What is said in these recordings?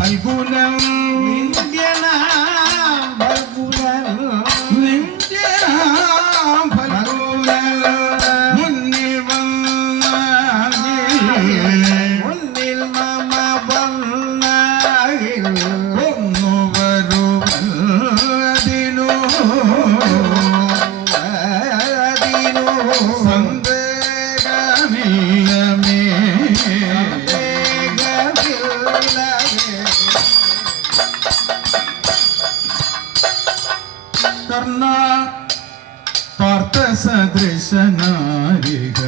ഫൽഗുനം കർണ പാർത്ഥ സദൃശനാരിക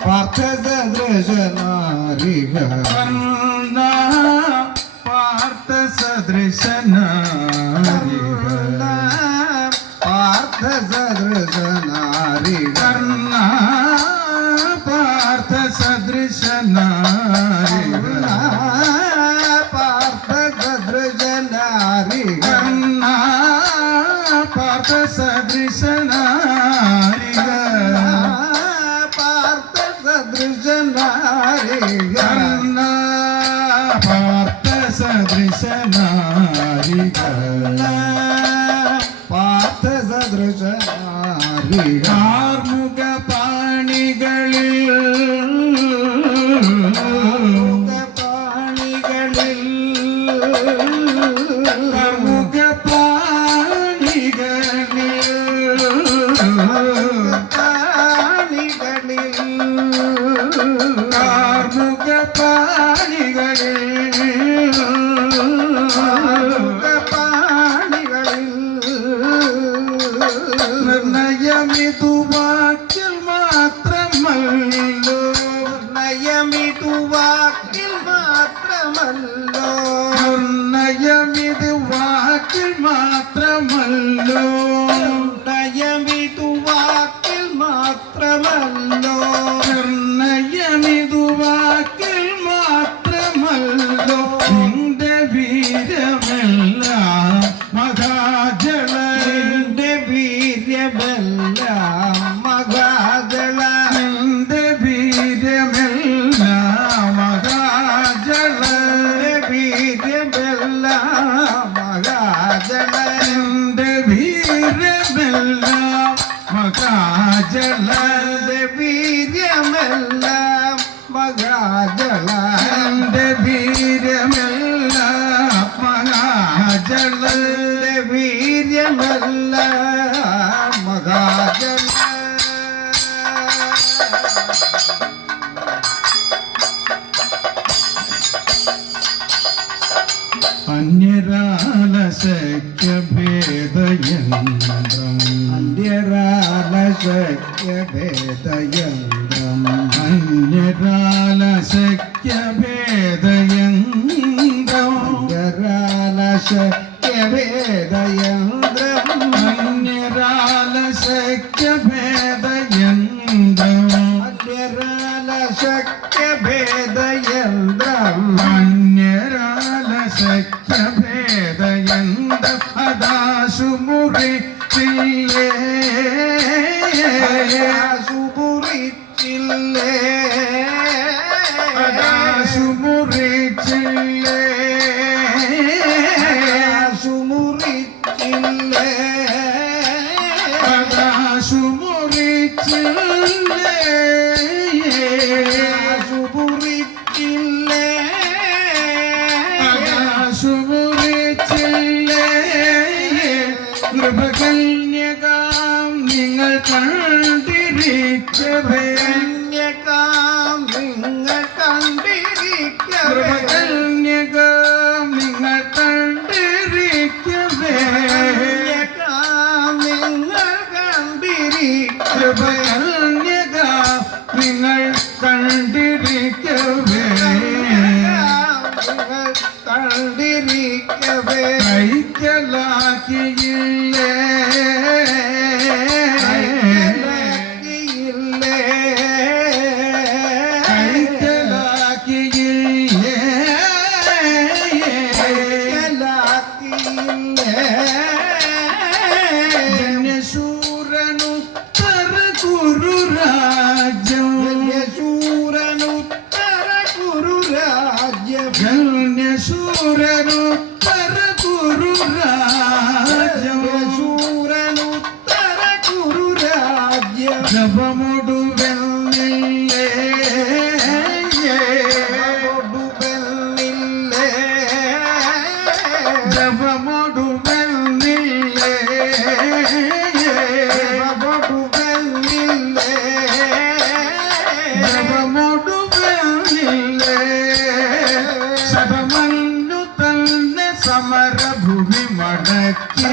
പാർത്ഥ സദൃശനാരിക കർണ പാർത്ഥ സദൃശനാരിക പാർത്ഥ സദൃശനാരിക കർണ പാർത്ഥ സദൃശനാരിക പാർത്ഥ സദൃശനാരിക കർണ പാർത്ഥ സദൃശനാരിക പാർത്ഥ സദൃശനാരിക കർണ പാർത്ഥ സദൃശനാരിക പാർത്ഥ സദൃശനാരിക കാർമുക പാണികളിൽ കാർമുക നിർണയമിതു വാക്കിൽ മാത്രമല്ലോ നയമിതു വാക്കിൽ മാത്രമല്ലോ നിർണയമിത് വാക്കിൽ മാത്രമല്ലോ നയമിതു വാക്കിൽ മാത്രമല്ലോ നിർണയമിതു വാക്കിൽ മാത്രമല്ലോ നിന്റെ വീരമെല്ലാം മഹാജള നിന്റെ വീര്യമെല്ലാം മഹാജള നിന്റെ വീരമെല്ലാം മഹാജള വീര്യമെല്ലാം മഹാജള നിന്റെ വീരമെല്ലാം മഹാജള വീര്യമെല്ലാം മഹാജള നിന്റെ വീരമെല്ലാം മഹാജള വീര്യമെല്ലാം മഹാജള അന്യരാലശക്യഭേദയന്ത്രം അന്യരാലശക്യഭേദയന്ത്രം അന്യരാലശക്യഭേദയന്ത്രം അന്യരാലശക്യഭേദയന്ത്രം അന്യരാലശക്യഭേദയന്ത്രം അന്യരാലശക്യഭേദയന്ത്രം അന്യരാലശക്യഭേദയന്ത്രം അദാശുമുറിച്ചില്ലേ സുപുരിച്ചില്ലേ അദാശുമുറിച്ചില്ലേ സുമുറിച്ചില്ലേ അദാശുമുറിച്ചില്ലേ സുപുരിച്ചില്ലേ അദാശുമുറിച്ചില്ലേ നൃപകന്യകാം നിങ്ങൾ കണ്ടിരിക്കവേ കന്യകാം നിങ്ങൾ കണ്ടിരിക്കവേ നൃപകന്യകാം നിങ്ങൾ കണ്ടിരിക്കവേ കന്യകാം നിങ്ങൾ കണ്ടിരിക്കവേ നൃപകന്യകാം നിങ്ങൾ കണ്ടിരിക്കവേ നിങ്ങൾ കണ്ടിരിക്കവേ കൈക്കലാക്കിയില്ലേ കൈക്കലാക്കിയില്ലേ കൈക്കലാക്കിയില്ലേ കൈക്കലാക്കിയില്ലേ ജന്യശൂരനുത്തര കുരുരാജ്യം യശൂരനുത്തര കുരുരാജ്യം ജന്യശൂരനുത്തര കുരുരാജ്യം യശൂരനുത്തര കുരുരാജ്യം ജപമൊടുവെന്നില്ലേ കൊടുവെന്നില്ലേ ജപമൊടുവെന്നില്ലേ കൊടുവെന്നില്ലേ ജപമൊടുവെന്നില്ലേ ശതമന്നു തന്നെ സമരഭൂമി മടക്കിയ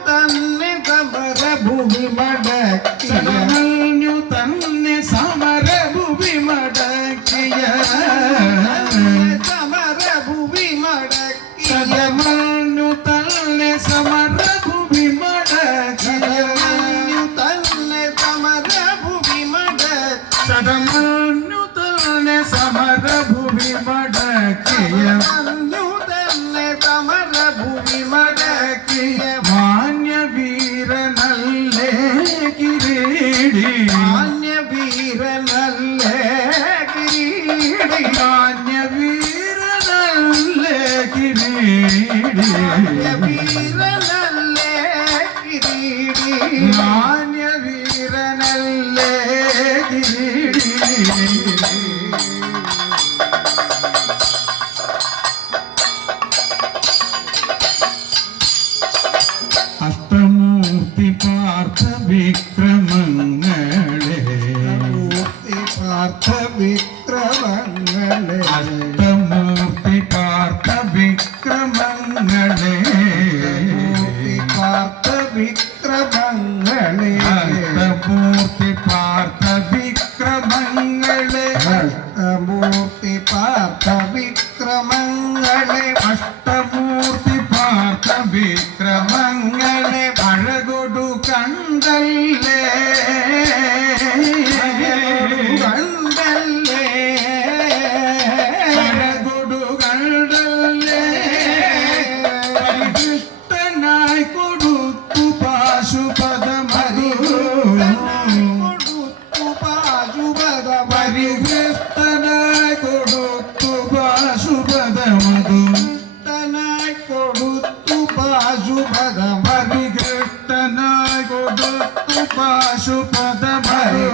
തന്നെ സമരഭൂമി മടക്കിയ സടമഞ്ഞു തന്നെ സമരഭൂമി മടക്കിയ സമരഭൂമി മടക്കിയ സടമഞ്ഞു തന്നെ സമരഭൂമി മടക്കിയ തന്നെ സമരഭൂമി മടക്കിയ സടമഞ്ഞു തന്നെ സമരഭൂമി മടക്കിയ തന്നെ സമരഭൂമി മടക്കിയ മാന്യവീരനല്ലേ കിരീടി മാന്യവീരനല്ലേ കിരീടി മാന്യവീരനല്ലേ കിരീടി മാന്യവീരനല്ലേ കിരീടി മാന്യവീരനല്ലേ കിരീടി അഷ്ടമൂർത്തി പാർത്ഥ വിക്രമങ്ങളെ മൂർത്തി പാർത്ഥ വിക്രമങ്ങളെ അഷ്ടമൂർത്തി പാർത്ഥ വിക്രമങ്ങളെ മൂർത്തി പാർത്ഥ വിക്രമങ്ങളെ അഷ്ടമൂർത്തി പാർത്ഥ വിക്രമങ്ങളെ മൂർത്തി പാർത്ഥ വിക്രമങ്ങളെ അഷ്ടമൂർത്തി പാർത്ഥ വിക്രമങ്ങളെ അഴകൊടു കണ്ടല്ലേ കണ്ടല്ലേ അഴകൊടു കണ്ടല്ലേ പരികൃഷ്ടനായി കൊടുത്തു പാശുപദമധു കൊടുത്തു പാശുപദ പരികൃഷ്ടനായി കൊടുത്തു പാശുപദമധു പരികൃഷ്ടനായി കൊടുത്തു പാശുപദ പരികൃഷ്ടനായി കൊടുത്തു പാശുപദമധു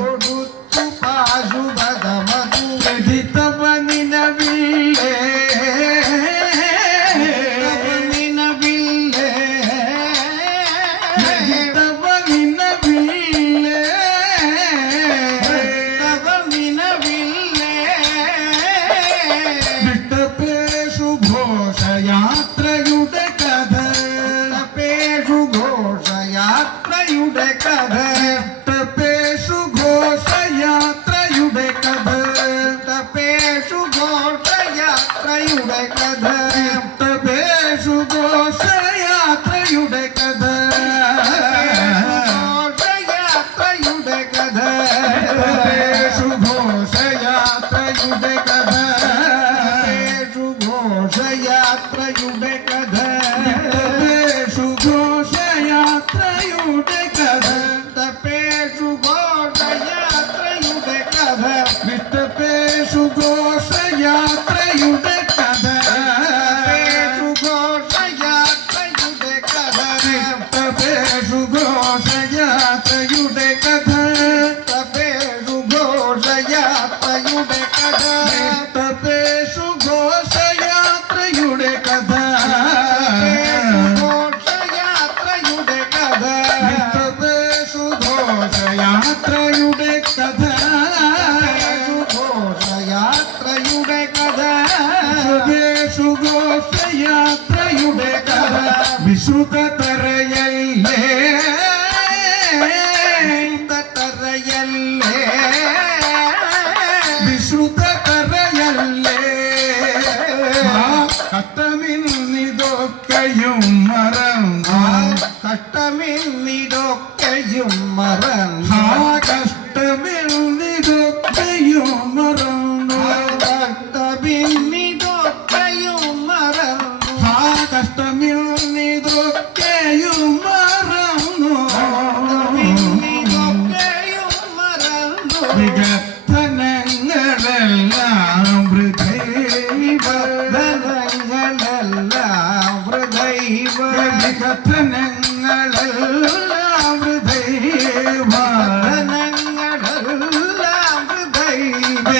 കൊടുത്തു പാശുപദ മധു നിലവില്ലേ നിലവില്ലേ നിലവില്ലേ നിലവില്ലേ വിട്ടപേഷു ഘോഷയാത്രയുടെ കഥ പേഷു ഘോഷയാത്രയുടെ കഥ വിട്ടപേഷു ഘോഷയാത്രയുടെ കഥ പേഷു ഘോഷയാത്രയുടെ കഥ വിട്ടപേഷു ഘോഷയാത്രയുടെ കഥ ഘോഷയാത്രയുടെ കഥ വിട്ടപേഷു ഘോഷയാത്രയുടെ കഥ പേഷു ഘോഷയാത്രയുടെ കഥ വിട്ടപേഷു ഘോഷയാത്രയുടെ കഥ പേഷു ഘോഷയാത്രയുടെ കഥ വിട്ടപേഷു ഘോഷയാത്രയുടെ കഥ പേഷു ഘോഷയാത്രയുടെ കഥ വിട്ടപേഷു ഘോഷയാത്രയുടെ കഥ പേഷു ഘോഷയാത്രയുടെ കഥ വിട്ടപേഷു ഘോഷയാത്രയുടെ കഥ ഘോഷയാത്രയുടെ കഥ വിട്ടപേഷു ഘോഷയാത്രയുടെ കഥ ഘോഷയാത്രയുടെ കഥ വിട്ടപേഷു ഘോഷയാത്രയുടെ കഥ വിശുദ്ധ തറയല്ലേ തറയല്ലേ വിശുദ്ധ തറയല്ലേ കട്ടമിൽ നിതൊക്കെയും മറന്നു കഷ്ടമിന്നിതൊക്കെയും മറന്നു കഷ്ടമിൽ നിതൊക്കെയും മറന്നു കഷ്ടമിന്നിതൊക്കെയും മറന്നു കഷ്ടമിൽ നിതൊക്കെയും മറന്നു കഷ്ടമിന്നിതൊക്കെയും മറന്നു വികത്തനങ്ങളെല്ലാം വൃഥൈവ ധനങ്ങളെല്ലാം വൃഥൈവ വികത്തനങ്ങളെല്ലാം വൃഥൈവ ധനങ്ങളെല്ലാം വൃഥൈവ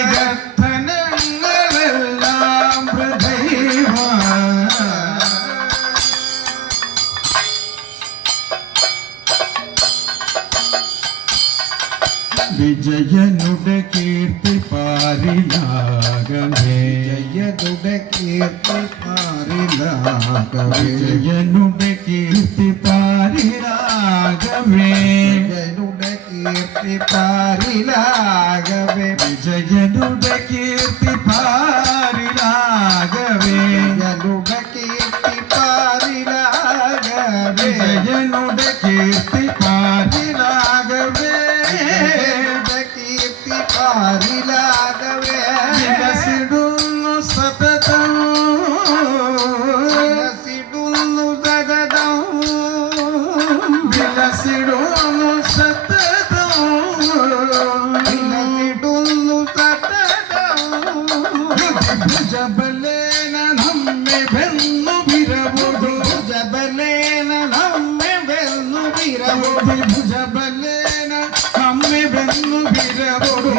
വികത്തനങ്ങളെല്ലാം വൃഥൈവ വിജയനുടെ കീർത്തി പാരിലാകമേ ജയതുടെ കീർത്തി പാരിലാകവേ വിജയനുടെ കീർത്തി പാരിലാകവേ ജനുടെ കീർത്തി പാരിലാകവേ വിജയനുടെ കീർത്തി പാരിലാകവേ ജനുടെ കീർത്തി പാരിലാകവേ വിജയനുടെ കീർത്തി പാരിലാകവേ ജനുടെ കീർത്തി പാരിലാകവേ വിലസിടുന്നു സതതം വിലസിടുന്നു സതതം വിലസിടുന്നു സതതം വിലസിടുന്നു സതതം ഭുജബലേന നമ്മെ വെന്നു വിരവുടു ജബലേന നമ്മെ വെന്നു വിരവുടു ഭുജബലേന നമ്മെ വെന്നു വിരവുടു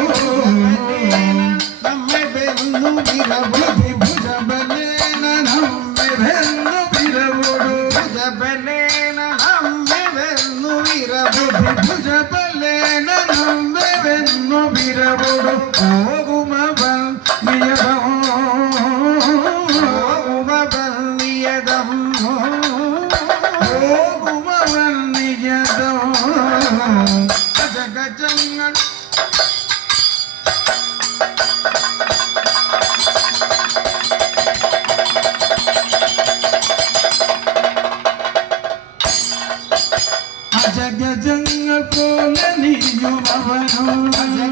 നമ്മെ വെന്നു വിരവുടു ഭുജബലേന നമ്മെ വെന്നു വിരവുടു ജബലേന നമ്മെ വെന്നു വിരവുടു ഭുജബലേന നമ്മെ വെന്നു വിരവുടു പോകുമവൻ നിയതം ഉപബന്ധിയതം പോകുമവൻ നിയതം ഗജഗജങ്ങൾ അജഗജങ്ങൾ പോലെ നീയും അവനും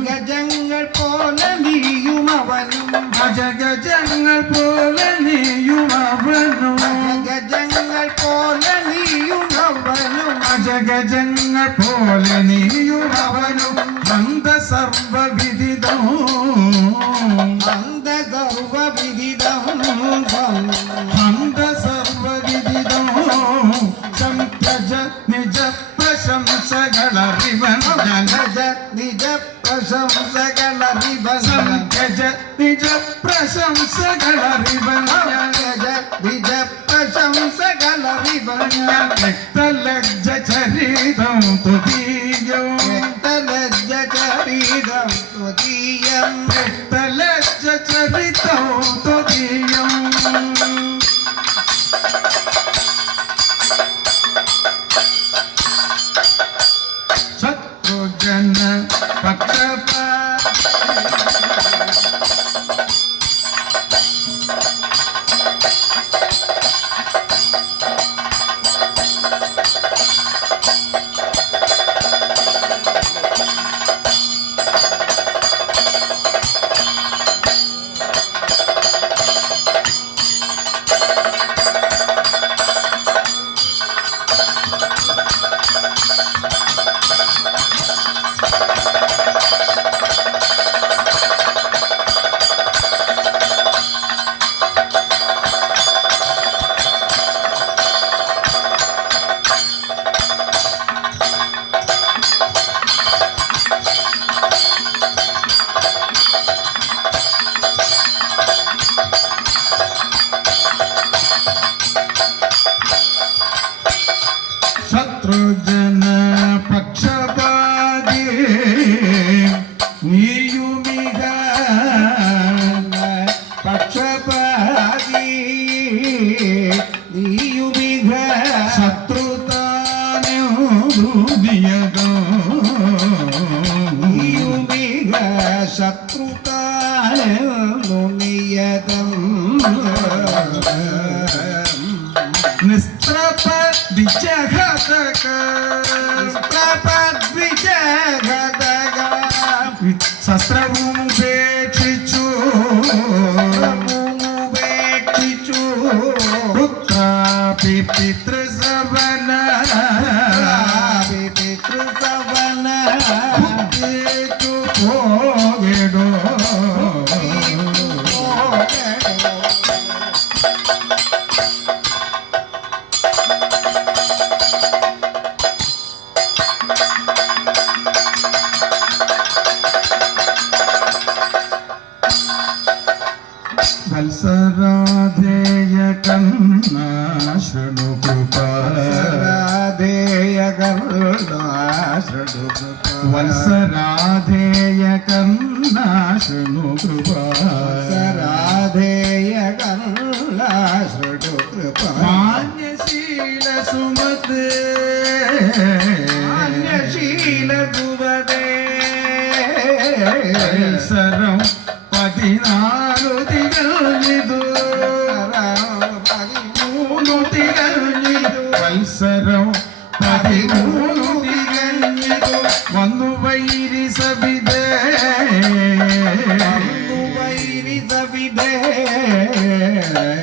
ഗജങ്ങൾ പോലെ നീയും അവനും അജഗജങ്ങൾ പോലെ നീയും അവനും ഗജങ്ങൾ പോലെ നീയും അവനും അജഗജങ്ങൾ പോലെ നീയും അവനും ബന്ധ സർവവിദിതം അന്ത സർവവിദിതം ബന്ധ സർവവിദിതം സംത്യജ നിജ പ്രശംസകളറിവൻ ഗജ നിജ പ്രശംസകളറിവൻ സംത്യജ നിജ പ്രശംസകളറിവൻ ഗജ നിജ പ്രശംസകളറിവൻ രക്തലജ്ജ ചരിതം തുതീയം രക്തലജ്ജ ചരിതം ത്വദീയം രക്തലജ്ജ ചരിതം തുതീയം ശത്രുജന പക്ഷപാ ശത്രുജന പക്ഷപാതി നീയുമിക പക്ഷപാതി നീയുമിക ശത്രുതാനുദിയതോ നീയുമിക ശത്രുതാനു നിയതം നിസ്ത്രപ വിജഹതക പ്രപദ്വിജഗതക ശസ്ത്രവും ഉപേക്ഷിച്ചു ഉപേക്ഷിച്ചു പുത്രാപി പിതൃസവന പിതൃസവന ബുദ്ധിക്കു പോകെടോ വത്സരാധേയ കണ്ണാ ശൃണു കൃപാ വത്സരാധേയ കണ്ണാ ശൃണു കൃപാ സരാധേയ കരുണ ശൃണു കൃപ മാന്യശീല സുമത് മാന്യശീല സുവദേ സരം 14 തികഞ്ഞിതു 13 തികഞ്ഞിതു വത്സരം 13 തികഞ്ഞിതു വന്നു വൈരി സവിതേ വൈരി സവിധേ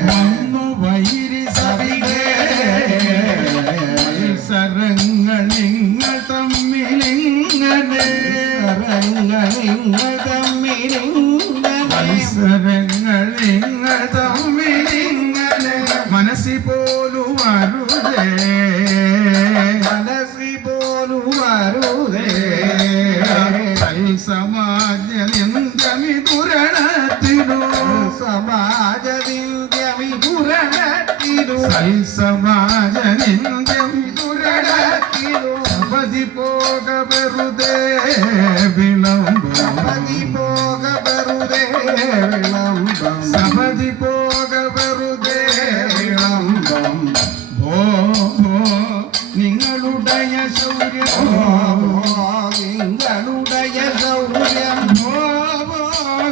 വന്നു വൈരി സവിതേ വത്സരങ്ങൾ നിങ്ങൾ തമ്മിലിങ്ങനെ നിങ്ങൾ തമ്മിലിങ്ങനെ മത്സരങ്ങൾ നിങ്ങൾ തമ്മിലിങ്ങനെ മനസ്സി പോലും അരുതേ മനസ്സി പോലും വരുതേ സമാജ നിന്ദമിതുരണത്തിനു സമാജദിന്ത്യ വിപുരണത്തിനു സമാജ നിന്ദമിതുരണത്തിനു അവധി പോക വെറുതെ വിളംബം പതി പോക വെറുതെ വിളംബം സപതി പോക വെറുതെ വിളംബം ഭോ ഭോ നിങ്ങളുടയ ശൗര്യം നിങ്ങളുടയ ശൗര്യം ഭോ ഭോ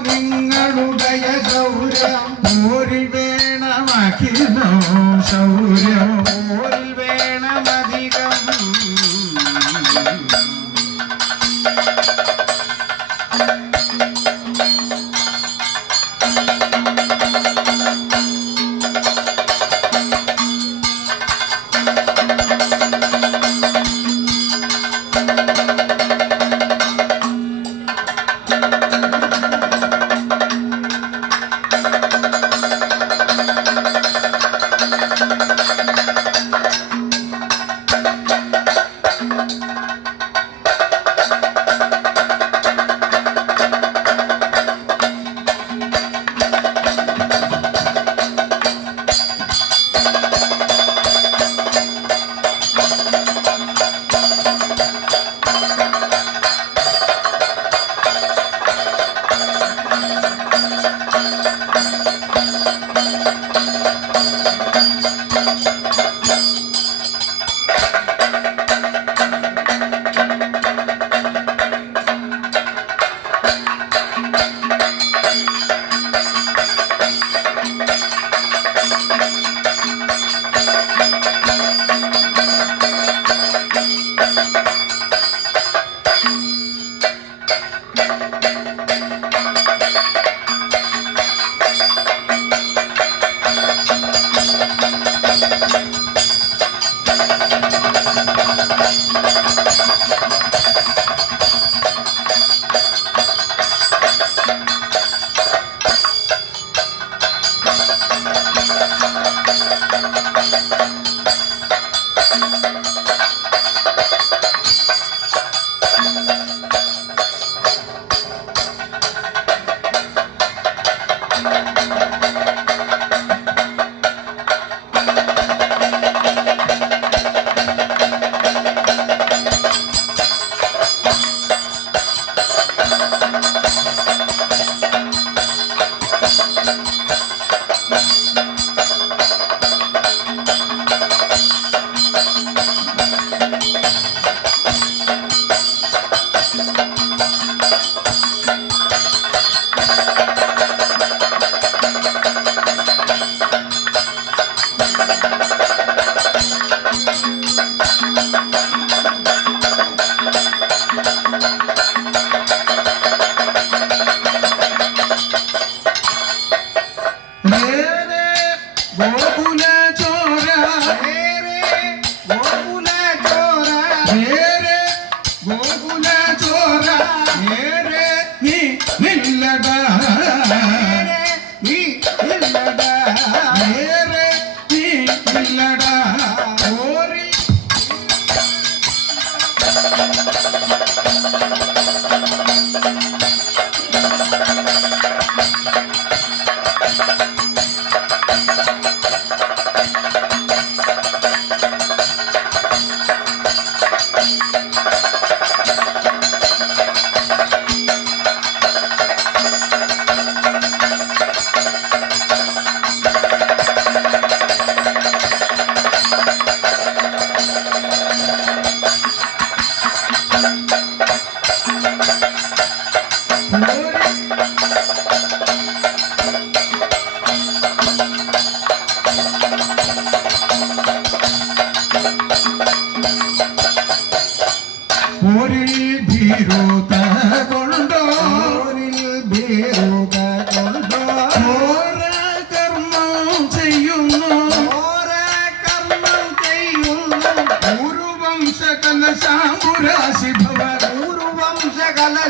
നിങ്ങളുടയ ശൗര്യം പോരിൽ വേണമഖിലോ ശൗര്യം പോൽ വേണമധികം ഗോകുല ചോര ഗോകുല ചോര ഗോകുല ചോര നീ നില്ലടാ നീ ഇല്ലടാ നീ നില്ലടാ ഓരി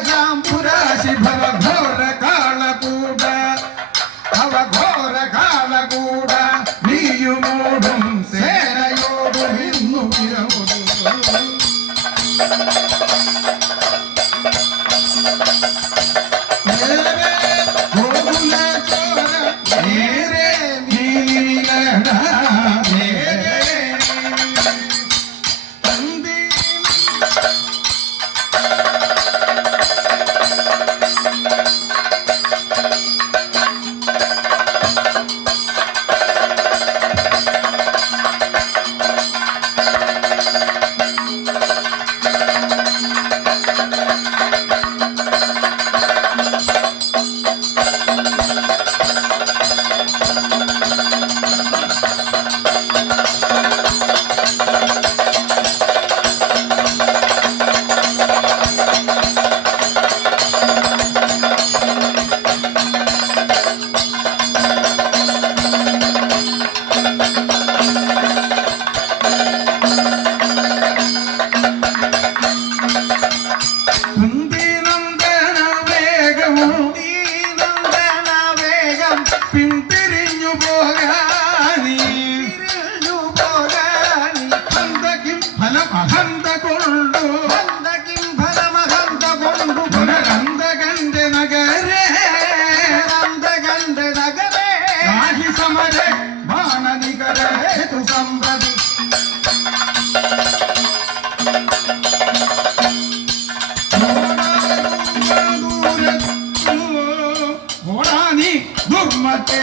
ಶಾಂಪುರಾಶಿ ಭವ ಘೋರ ಕಾಳಕೂಟ ಅವಘೋರ ಕಾಲಗೂಡ ನೀಯು ಮೂಡುಂ ಸೇನೆಯೋಡು ಇನ್ನು ಇರಬಹುದು ಗೋಕುಲ ಚೋರ ಏರೆ ನೀಲಡ കുന്തിനന്ദന വേഗം പിന്തിരിഞ്ഞു പോകാനി ഹന്തകിം ഫലം അഹന്ത കൊണ്ടു പുനരന്തകന്റെ നഗരേ രാഹി സമരേ ബാണനികരേ തു സമ്പ്രതി ഓടാനി ദുർമത്തെ